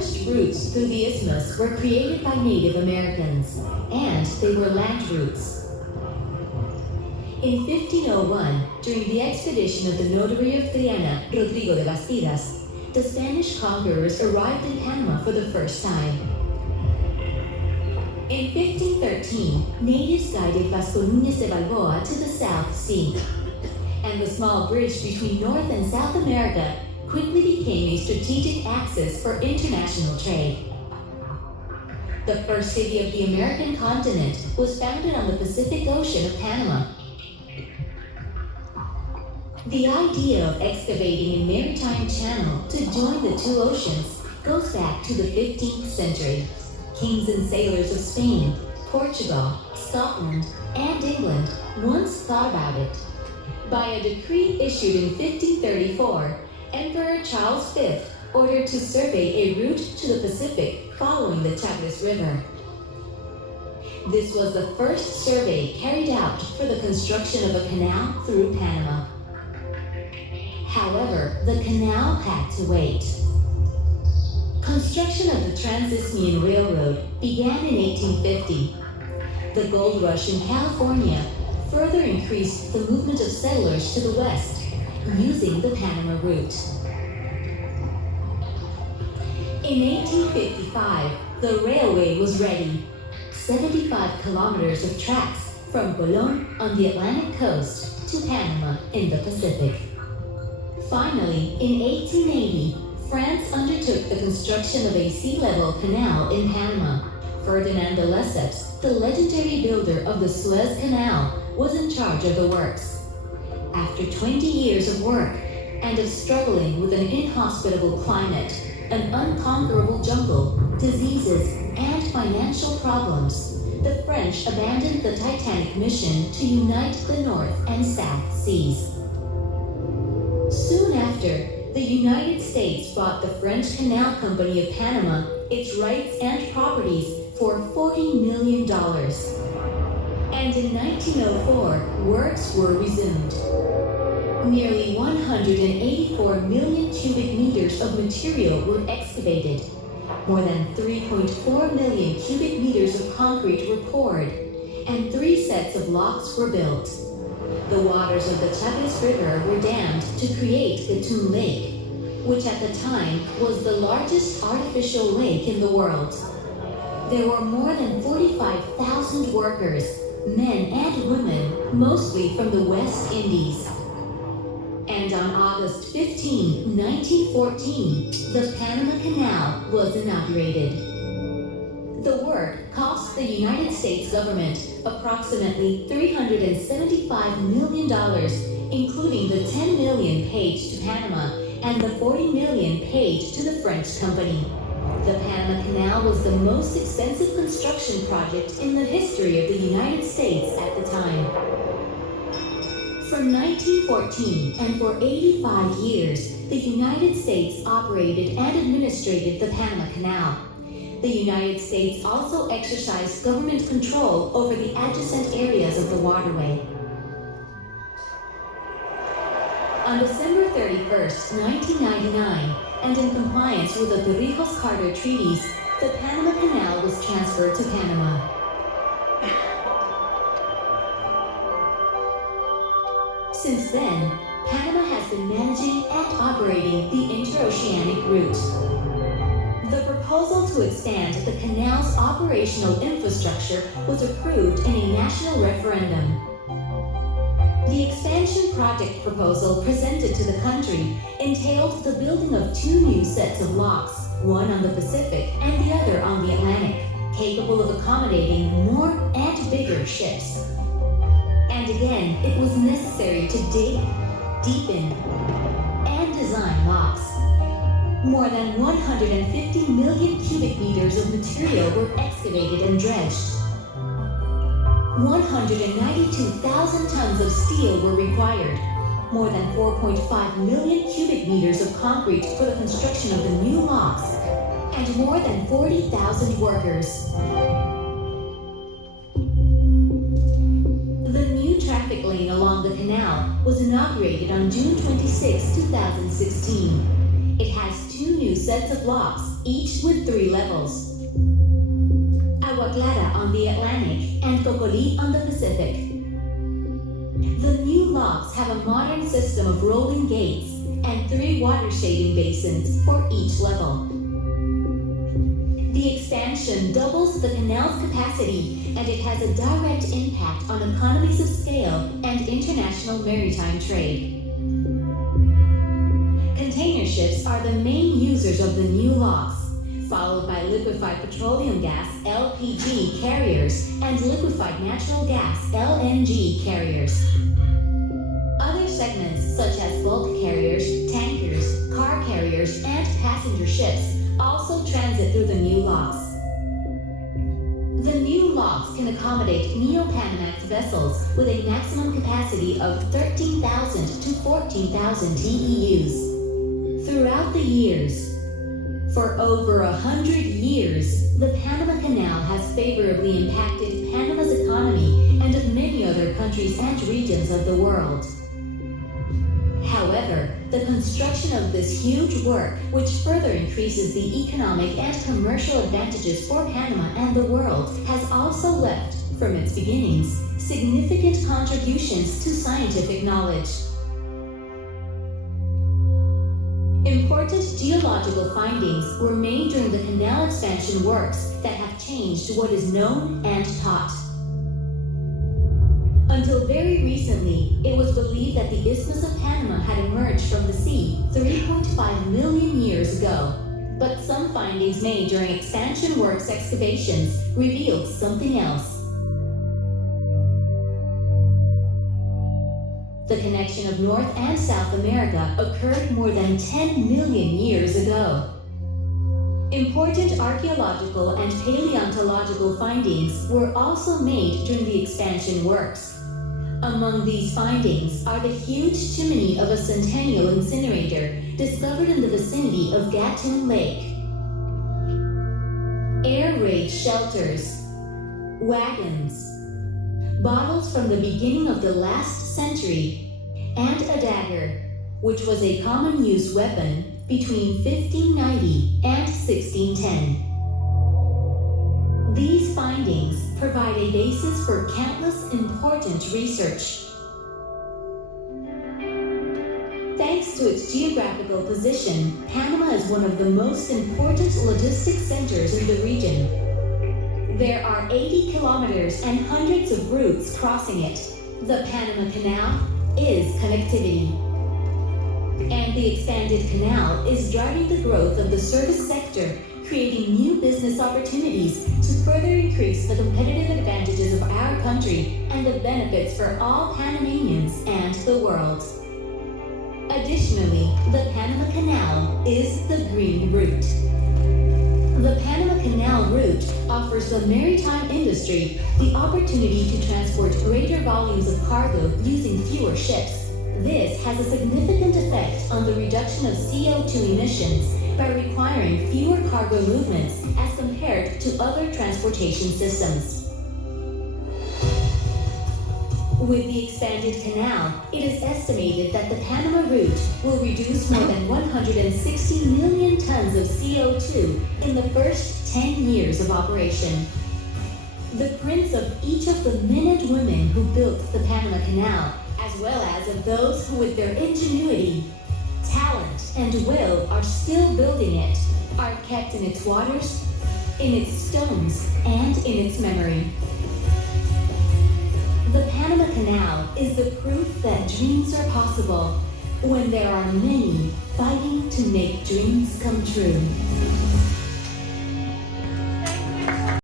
first routes through the isthmus were created by Native Americans, and they were land routes. In 1501, during the expedition of the notary of Triana, Rodrigo de Bastidas, the Spanish conquerors arrived in Panama for the first time. In 1513, natives guided Vasco Núñez de Balboa to the South Sea, and the small bridge between North and South America quickly became a strategic axis for international trade. The first city of the American continent was founded on the Pacific Ocean of Panama. The idea of excavating a maritime channel to join the two oceans goes back to the 15th century. Kings and sailors of Spain, Portugal, Scotland, and England once thought about it. By a decree issued in 1534, Emperor Charles V ordered to survey a route to the Pacific following the Chagres River. This was the first survey carried out for the construction of a canal through Panama. However, the canal had to wait. Construction of the Trans-Isthmian Railroad began in 1850. The gold rush in California further increased the movement of settlers to the west, using the Panama route. In 1855, the railway was ready. 75 kilometers of tracks from Bologna on the Atlantic coast to Panama in the Pacific. Finally, in 1880, France undertook the construction of a sea-level canal in Panama. Ferdinand de Lesseps, the legendary builder of the Suez Canal, was in charge of the works. After 20 years of work and of struggling with an inhospitable climate, an unconquerable jungle, diseases, and financial problems, the French abandoned the Titanic mission to unite the North and South Seas. Soon after, the United States bought the French Canal Company of Panama its rights and properties for $40 million. And in 1904, works were resumed. Nearly 184 million cubic meters of material were excavated. More than 3.4 million cubic meters of concrete were poured, and 3 sets of locks were built. The waters of the Chagres River were dammed to create Gatun Lake, which at the time was the largest artificial lake in the world. There were more than 45,000 workers, men and women, mostly from the West Indies. And on August 15, 1914, the Panama Canal was inaugurated. The work cost the United States government approximately $375 million, including the $10 million paid to Panama and the $40 million paid to the French company. The Panama Canal was the most expensive construction project in the history of the United States at the time. From 1914 and for 85 years, the United States operated and administrated the Panama Canal. The United States also exercised government control over the adjacent areas of the waterway. On December 31st, 1999, and in compliance with the Torrijos-Carter treaties, the Panama Canal was transferred to Panama. Since then, Panama has been managing and operating the interoceanic route. The proposal to expand the canal's operational infrastructure was approved in a national referendum. The expansion project proposal presented to the country entailed the building of 2 new sets of locks, one on the Pacific and the other on the Atlantic, capable of accommodating more and bigger ships. And again, it was necessary to dig, deepen, and design locks. More than 150 million cubic meters of material were excavated and dredged. 192,000 tons of steel were required, more than 4.5 million cubic meters of concrete for the construction of the new locks, and more than 40,000 workers. The new traffic lane along the canal was inaugurated on June 26, 2016. It has 2 new sets of locks, each with 3 levels. Agua Clara on the Atlantic and Cocoli on the Pacific. The new locks have a modern system of rolling gates and 3 water shading basins for each level. The expansion doubles the canal's capacity, and it has a direct impact on economies of scale and international maritime trade. Container ships are the main users of the new locks, followed by liquefied petroleum gas (LPG) carriers and liquefied natural gas (LNG) carriers. Other segments such as bulk carriers, tankers, car carriers, and passenger ships also transit through the new locks. The new locks can accommodate Neo-Panamax vessels with a maximum capacity of 13,000 to 14,000 TEUs. Throughout the years, for over 100 years, the Panama Canal has favorably impacted Panama's economy and of many other countries and regions of the world. However, the construction of this huge work, which further increases the economic and commercial advantages for Panama and the world, has also left, from its beginnings, significant contributions to scientific knowledge. Important geological findings were made during the canal expansion works that have changed what is known and taught. Until very recently, it was believed that the Isthmus of Panama had emerged from the sea 3.5 million years ago. But some findings made during expansion works excavations revealed something else. The connection of North and South America occurred more than 10 million years ago. Important archaeological and paleontological findings were also made during the expansion works. Among these findings are the huge chimney of a centennial incinerator discovered in the vicinity of Gatun Lake, air raid shelters, wagons, bottles from the beginning of the last century, and a dagger, which was a common use weapon between 1590 and 1610. These findings provide a basis for countless important research. Thanks to its geographical position, Panama is one of the most important logistic centers in the region. There are 80 kilometers and hundreds of routes crossing it. The Panama Canal is connectivity. And the expanded canal is driving the growth of the service sector, creating new business opportunities to further increase the competitive advantages of our country and the benefits for all Panamanians and the world. Additionally, the Panama Canal is the green route. The Panama Canal route offers the maritime industry the opportunity to transport greater volumes of cargo using fewer ships. This has a significant effect on the reduction of CO2 emissions by requiring fewer cargo movements as compared to other transportation systems. With the expanded canal, it is estimated that the Panama route will reduce more than 160 million tons of CO2 in the first 10 years of operation. The prints of each of the men and women who built the Panama Canal, as well as of those who with their ingenuity, talent, and will are still building it, are kept in its waters, in its stones, and in its memory. The Panama Canal is the proof that dreams are possible when there are many fighting to make dreams come true.